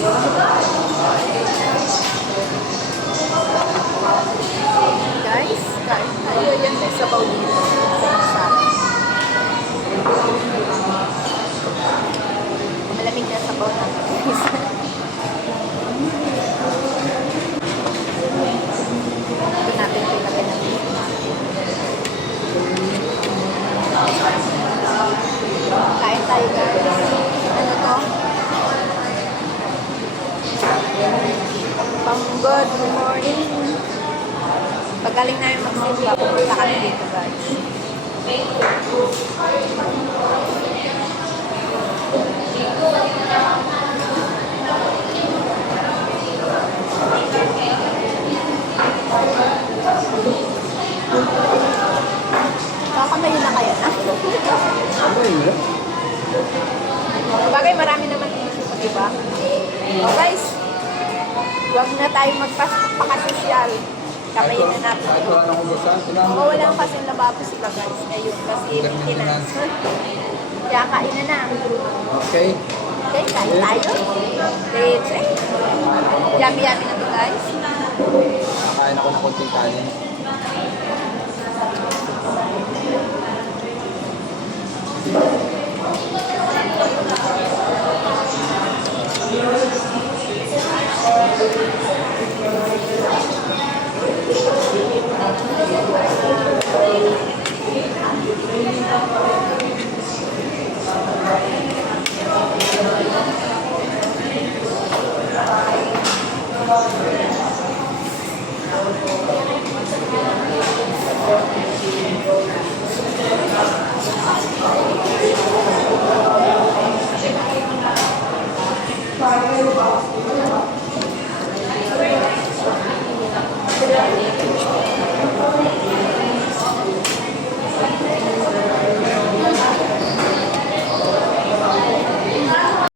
Guys, kain tayo. Yan, may sabaw dito. Malamig na sabaw na. Guys. Ito natin pinapin natin. Kain tayo, guys. Ano to? Good morning. Pagaling na yung magsimba, pupunta kami dito, guys. Kakamayo na kaya na. Bagay, marami naman issue pa, diba? Oh, guys. Huwag na tayo magpapakasosyal. Kamayin na natin. Oo, wala kasi lababo sila, guys. Ngayon kasi maintenance. Kaya kain na na. Okay. Okay, kain tayo. Let's eat. Yummy-yummy na to, guys. Nakain ako ng konting kanin.